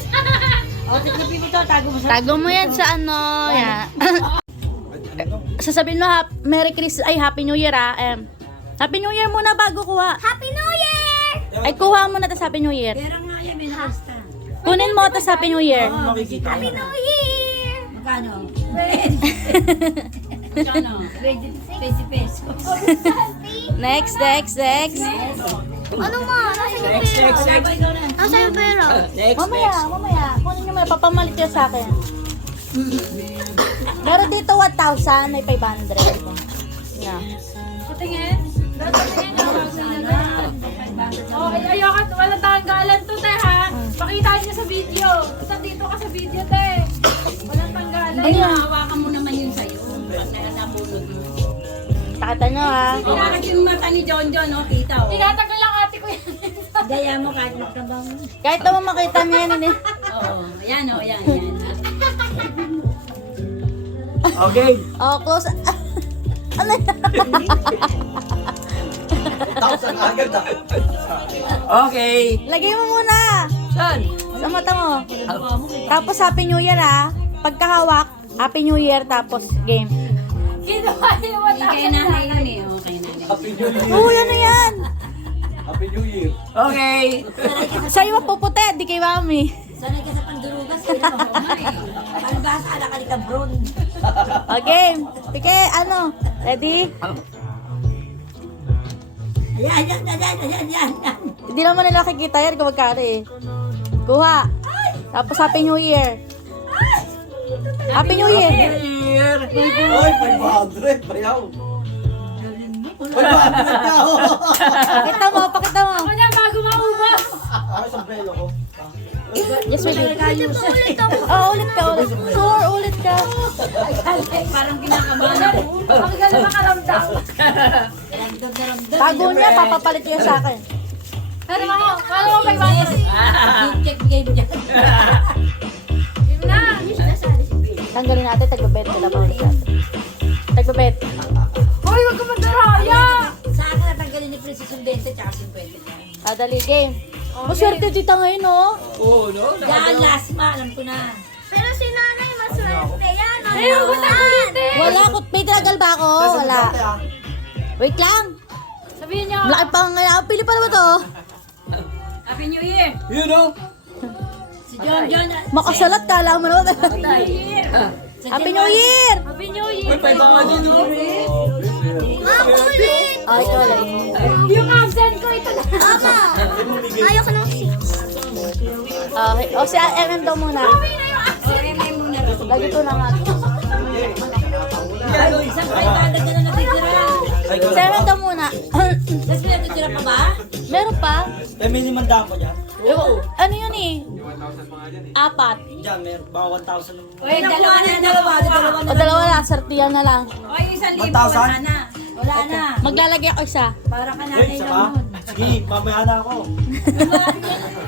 O, titlapin mo to, tago mo sa... Tago mo yan sa ano, yan. Sasabihin mo, Merry Christmas, ay Happy New Year Happy New Year muna bago kuha. Happy New Year! Ay, kuha mo na tas Happy New Year. Pera nga yan, may nasta. Kunin mo tas Happy New Year. Makikita Happy New Year! Magkano? Magkano? 20 pesos. Next. Ano mo? Nasaan yung pera? Nasaan yung pera? Mamaya. Kunin nyo may papamalit yun sa akin. Pero dito 1,000, may 500. Yeah. Patingin. Patingin na. Oh, ayoko. Walang tanggalan to, te, ha? Pakita niyo sa video. Basta dito ka sa video, te. Walang tanggalan. Ay, hawakan mo naman yun sa'yo. Pag nabulog mo. Takita nyo ha. Kailangan yung mata ni John, no? Kita, o. Tinatagal lang ate ko yan. Gaya mo kahit magkabang. Kahit naman makita niya yan eh. Oo, ayan, o, ayan. Okay. Oh, close. Ano yan? 1,000 agad ah. Okay. Lagay mo muna. Saan? Sa mata mo. Tapos Happy New Year Pagkahawak, Happy New Year tapos game. Kinuha niyo mo Kaya nanay yun eh. O, kaya nanay. Happy New Year. Oo, yan na yan. Happy New Year. Okay. Sa'yo mapuputi, di kay Mami. Sanay ka sa pandurugas. Palibasa, alakal ka, bron. Okay. Pike, ano? Ready? Ayan. Hindi naman nila nakikita yan kung magkano eh. Kuha. Tapos Happy New Year. Happy New Year. Oy, 500. Bayaw. 500 ka oh. Pakita mo. Ako na bago maubos. Ako isang pelo ko. Yes, wait. Ulit ako. Oh, ulit ka. Sure, ulit ka. Parang kinakabahan ako. Ang galing makaramdam. Bago niya, papapalit niya sa akin. Pero paano mo may bago? Game. Yun na. Tanggalin natin, tagbabet ko na pa ulit natin. Tagbabet. Hoy, wag ka magdaraya. Sa akin natanggalin ni Princess yung 20 tsaka 50. Dali game. Maswerte dito ngayon, oh. Oo, no? Yan, last ma, alam ko na. Pero si nanay maswerte yan. Ay, huwag mo tagulitin. Wala ko. May tinagal ba ako? Wala. Wait lang. Sabihin niyo. Malaki pa nga. Pili pa naman to. Happy New Year! You know? Si John. Makasalat ka lang mo naman. Happy New Year! Happy New Year. Uy, 500 no? Ma'am, ulit! Oh, ikaw lang. Yung absent ko, ito na. Ama! Ayoko ng 6. Okay. O, si MM daw muna. Uwi na yung absent. Lagi ko na nga. Isang 500 na natitira. Si MM daw muna. Tapos may natitira pa ba? Meron pa? May minimum daan ko dyan. Ano yun eh? 4. Dyan, may baka 1,000 ng... Uy, dalawa na. O, dalawa na. Sortihan na lang. Uy, 1,000. 1,000? Wala na. Wala na. Maglalagay ako isa. Para ka Wait, nanay isa lang pa? nun. Sige, mamaya na ako.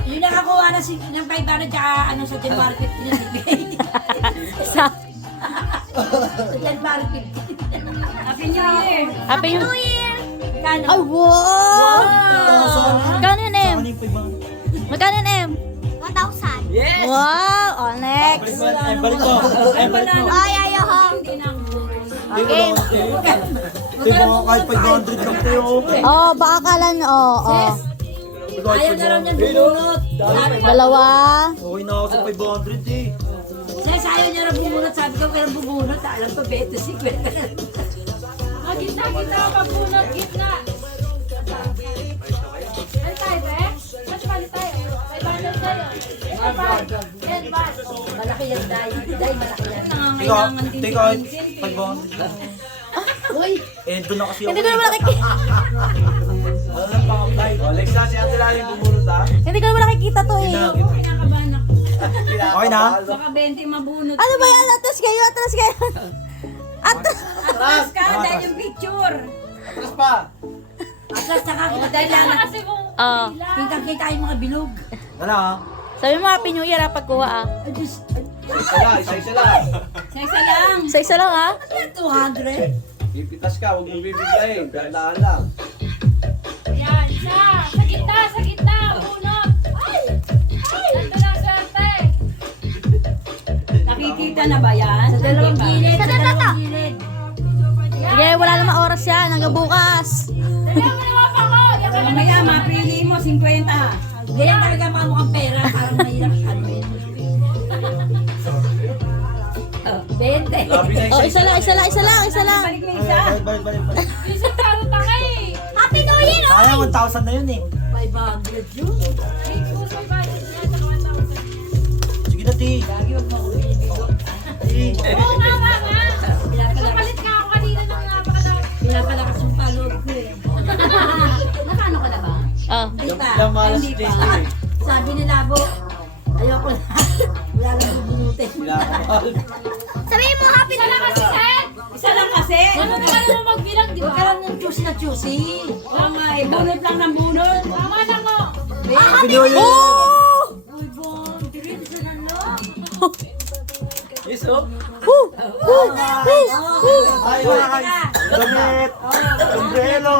Yung nakakuha na ng 500 tsaka ano sa January 15 na bibigay. Isa. Sa January 15. Happy New Year! Happy New Year! Kano? Ay, wow! Magkano yun, M? Ano yung 500? Magkano yun, M? 1,000. Yes! Wow! Oh, next. Balik mo. Balik mo. Ay, ayaw. Okay. Hindi mo kahit 500 lang tayo. Oh, baka kala nyo. Oh. Ayaw na raw niyang bumunot. Dalawa. Okay na ako sa 500 eh. Ses, ayaw niya raw bumunot. Sabi ko, kaya bumunot. Alam ko, 20, 50. Gitna, pabunot, gitna. Ano tayo, be? Mas pali tayo. 500 tayo. 10 baht. Malaki yan, Day. Day, malaki yan. Teka, Nangangailangan din teka, si Vincent. 500 lang. Eh, doon na kasi ako. Hindi ko naman nakikita. Wala lang pang-apply. Alex na si Ate Lali bumunot ha. Hindi ko naman nakikita to eh. Kinakabahan ako. Okay na? Baka 20 mabunot. Ano ba yan? Atras kayo. Atras. atras ka dahil yung picture. Atras pa. Atras nakakita dahil lang. Kasi kung Oh. Kitang-kita yung mga bilog. Ano? Sabi mo Happy New Year pagkuha ah. Isa lang, isa lang. Isa lang. Isa lang ah. 200. Pipitas ka, huwag mong bibiglayin. Dahan lang. yan, isa. Sa gitna, bunot. Nandun ang swerte. Nakikita na ba yan? Sa dalawang gilid. Sa dalawang gilid. Sige, wala namang oras yan. Hanggang bukas. Dali ang maniwapa ko. Yan ka na Mamaya, mapili mo 50. Ganyan talaga mga mukhang pera. Parang mahirap ano yun. 20. Grabe na Oh, isa lang. Balik na isa. Balik. Isang taro tangay. Happy New Year! Sayang, 1,000 na yun eh. 500 yun. Ay, puso may budget yan. Saka 1,000. Sige na, Ti. Lagi wag mo ako binibigo. Oo nga. Nakapalit nga ako kanina ng napakadami. Pinapalakas yung palog ko eh. Nakano ka na ba? Oh. Hindi pa. Lamalas Hindi din pa. eh. Sabi ni Labo, ayoko na. Wala lang bubunutin. Sabihin mo Happy Isa New lang Year! kasi, Seth. Isa lang kasi. Ano naman mo magbilang, di Huwag ba? ka lang ng choosy na choosy. Oo nga eh. Bunot lang ng bunot. Tama na mo. Happy New Year! Oh! Uy, bon. Dirin sa nalo. Yes, oh. Ay, Damit! Sombrero!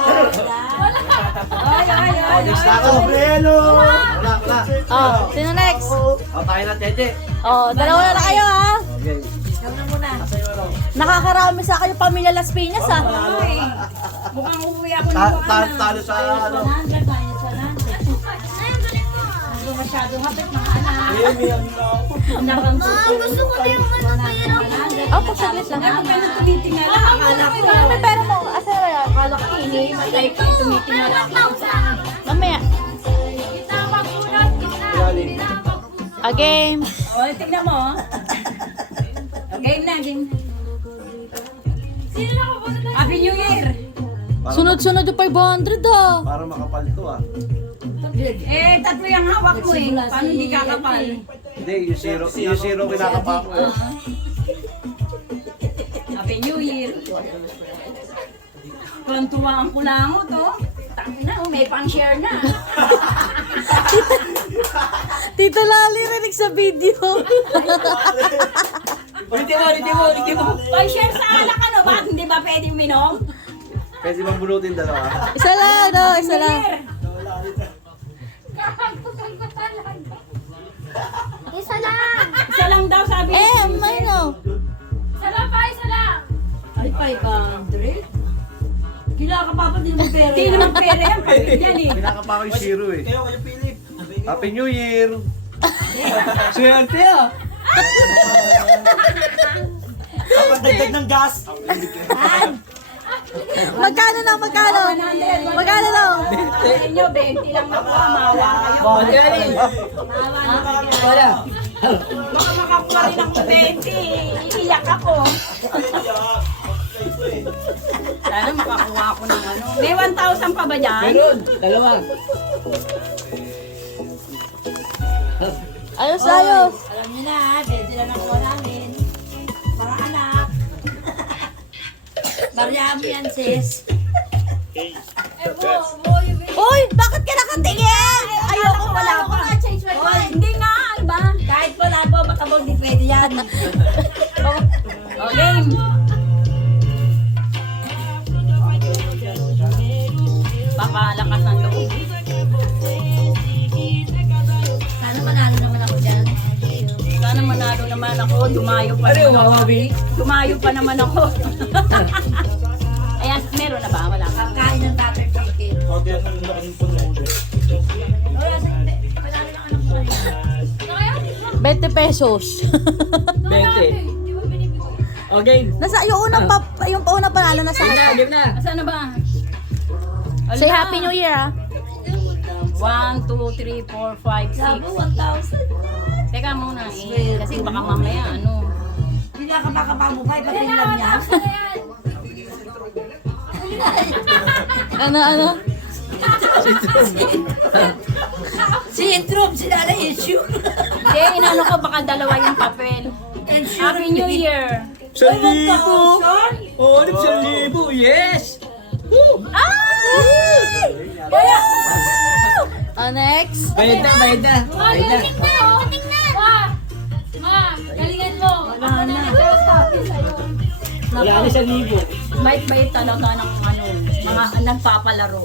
ay. Sombrero! Wala. Oh, sino next? O, tayo na, Tete. Oh, dalawa na lang kayo ah. Okay. Ikaw na muna. Nakakarami sa kayo pamilya Las Piñas ah. Ay, mukhang uuwi ako ng Talo sa ano. 100 minus 100. Hindi masyadong hapit mga anak. Anak ang Gusto ko na yung ano pera ko. Oh, pasaglit lang. Ako pa nang tumitingnan lang, akala ko. May pera mo. Asa na yan? Kala ko ini. Matay ko, tumitingnan lang ako. Mamaya. Itawag bunot. A game. O, tignan mo. Game na, game. Sino na kabunot na? Happy New Year! Sunod-sunod yung 500 ah. Para makapal to ah. Eh, tatlo yung hawak mo eh. Paano hindi kakapal? Hindi, yung zero kinakapa ko eh. Happy New Year! Tuwan-tuwaan ko lang ako to. Tangina, may pang-share na. Tita Lali rinig sa video. Ulitin mo. Pang-share sa alak ano? Bakit hindi ba pwede uminom? Pwede bang bulutin dalawa? Isa lang, no? Isa lang. Year! Isa lang! Isa lang daw sabi. May no. Isa lang pa, isa lang. Ay, 500? Kila ka papa, di naman pera yan. Di naman pera yan, pamilyan eh. Kinakapa ko yung zero eh. Kayo Philip. Happy New Year! Swerte ah. Kapag dagdag ng gas. Magkano na? Magkano na? Sa inyo, 20 lang nakuha, mawa kayo. Bakit yan eh? Mawa na kayo. Baka makakuha rin ng 20. Iiyak ako. Sana makakuha ako ng ano. May 1,000 pa ba dyan? Meron. Dalawa. Ayos. Alam niyo na, 20 lang nakuha namin. Mga anak. Barya mo yan, sis. Uy, bakit ka nakatingin? Ayoko Wala pa. Oh, hindi nga, ano ba? Kahit wala po, matabog di pwede yan. O, game. Papalakas ng loob. Sana manalo naman ako dyan. Sana manalo naman ako. Dumayo pa naman ako. Dumayo pa naman ako. Ayan, meron na ba? Wala ka. Kain ng butter chicken. Okay, ang laking puno. Wala sa hindi. Manalo ng anak ko. 20 pesos. 20. Okay. Nasa yung pauna panalo na sa akin. Game na. Asan na ba? Say Happy New Year ah. 1, 2, 3, 4, 5, 6. Teka muna eh. Kasi baka mamaya ano. Hindi ka pa mo ba? Ipapin lang niya. Ano? Syndrome, sila na issue. Hindi, inano ko baka dalawa yung papel. Happy New Year. Salito. Oh, 1,000. Yes! Oh, next. Bayad na, bayad na. Ma, galingan mo! Ma, galingan mo! Ako na nagsasabi sa'yo. Wala na 1,000. Bait-bait talaga ng mga nagpapalaro.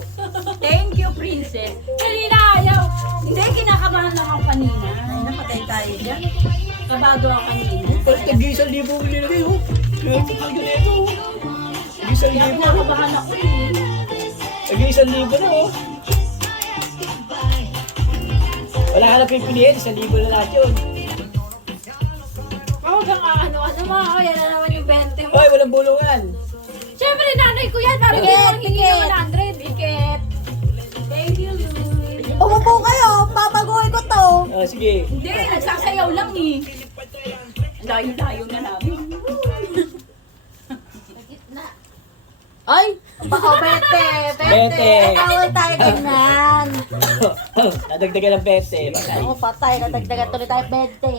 Thank you, Princess. Kanina ayaw! Hindi, kinakabahan lang ako kanina. Ay, napatay tayo dyan. Kabado ako kanina. Tag-1,000 nilagay, oh. Kaya mo kayo na ito. Kaya kinakabahan ako eh. Tag-1,000 na, oh. Wala ka na pipiliin, 1,000 na lahat yun. Ako kang ano mo, yan na naman yung 20 mo. Hoy, walang bulungan. Siyempre, nanay ko yan, parang hindi mo hingi ng 100. Iket. Thank you, Louie. Umupo kayo. Papaguhin ko to. Oh, sige. Hindi, nagsasayaw lang eh. Layo-layo na namin. Ay! Baka bete. Bete. Bawal tayo ganyan. Nadagdagan ng 20. Patay. Oo, patay. Nadagdagan tuloy tayo bete.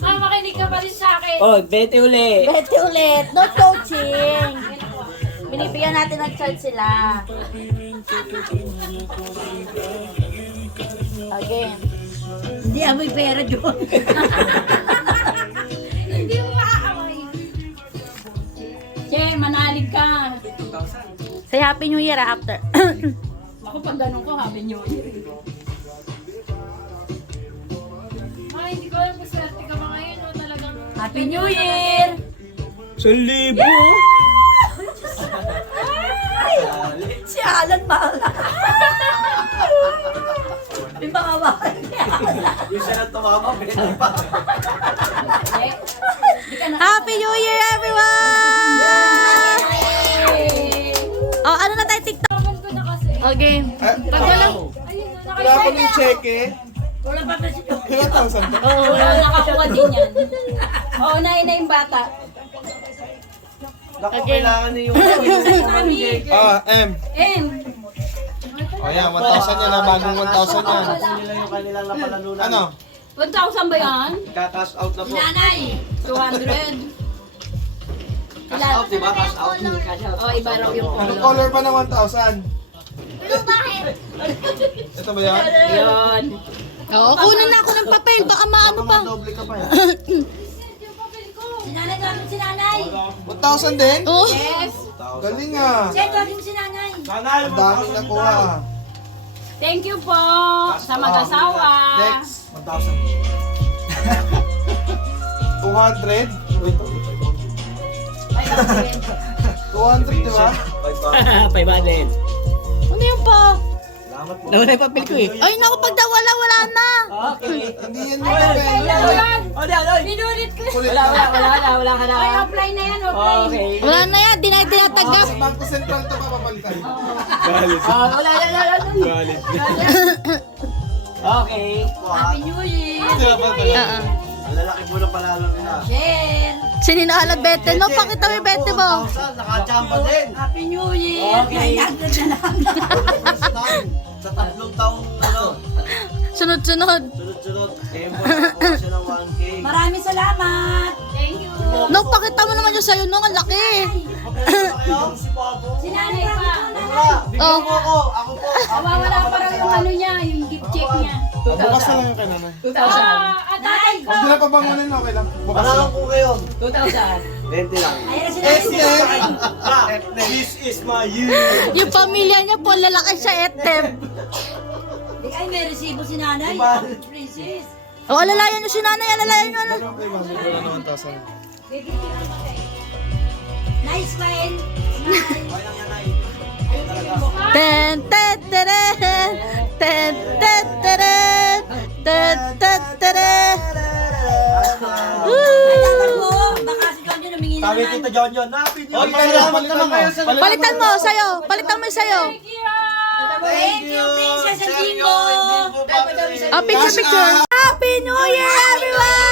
Ah, makinig ka pa rin sa akin. Oh, 20 uli. Bete ulit. No coaching. Binibigyan natin ng chance sila. Again. Hindi amoy pera, John. Hindi mo makakaway. Che, manalig ka. Say Happy New Year after. Ako pag ganun ko, Happy New Year. Ma, hindi ko alam kung swerte ka ba ngayon o talagang... Happy New Year! 1,000. Si Alan Mala. Yung mga bahay niya. Yung siya nang tumama, pinili pa. Eh, di ka na- Happy New Year, everyone! Oh, ano na tayo TikTok? Kapan ko na kasi. Okay. Pag wala. Ayun na, Wala ko ng cheque. Wala pa kasi yun. Ilang thousand to? Oo, wala nakakuha din yan. Oo, na yung bata. Naku, kailangan niyo M. M. O yan, 1,000 yan. Bagong 1,000 yan. nila yung kanilang napalanunan. Ano? 1,000 ba yan? Kakash out na po. Nanay! 200. Cash out, di ba? Cash out. Oh, iba raw yung Anong color pa ng 1,000? Blue bakit? Ito ba yan? Yun. Oo, kunin na ako ng papel. Baka maano pa. Doble ka pa yan. Sinanay namin si nanay. 1,000 din? Oh. Yes. Galing ah. Check natin si nanay. Ang dami nakuha. Thank you po sa mag-asawa. Next. 1,000. 200? Ay, okay. 200, di ba? 500. Ano yun pa? Salamat po. Nawala yung papel ko eh. Ay, naku, pag wala, wala na. Okay. Hindi yan yung papel. Oh, di, ano? Pinulit ko. Kulit Wala na. ka na. Ay, offline na yan, offline. Okay. Wala na yan. Di na tinatagap. Sa Bangko Sentral ito papapalitan. Wala. Okay. Happy New Year. Di ba ba? Ang lalaki po ng palalo nila. Share. Sininahalag bete. No, pakita mo yung bete mo. 1,000, nakachamba din. Happy New Year. Okay. Sa 3 taong ano, Sunod-sunod. sunod-sunod, eh mo nakuha siya ng 1K. Maraming salamat. Thank you. No, pakita mo naman yung sayo. No, ang laki. Kayo, si Pabo. Si nanay pa. Wala, bigyan mo ako. Ako po. Mawawala pa raw yung ano niya, yung gift check niya. Bukas na lang yung kananay. 2,000. At tatay ko. Huwag nila pabangunin, okay lang. Bukas na Parang lang. po kayo. 2,000. 20 lang. Ayan na si nanay. This is my year. Yung pamilya niya po, lalaki siya etem. Ay, may resibo si nanay. Diba? Princess. O, alalayan nyo si nanay. Alalayan nyo. Ano? Okay, wala na 1,000. Nice smile. Smile. Kaya yan ay. Ten, ten, teren. Ten, ten, teren. Ten, ten, teren. Ako, baka si John John humingi na Sabi naman. Tito John John, happy new Oy, year. salamat naman kayo sa... Palitan mo, sayo. Palitan mo yung sayo. Thank you, Princess and Sergio Jimbo. and Jimbo family. Oh, picture, picture. Happy New Year, everyone!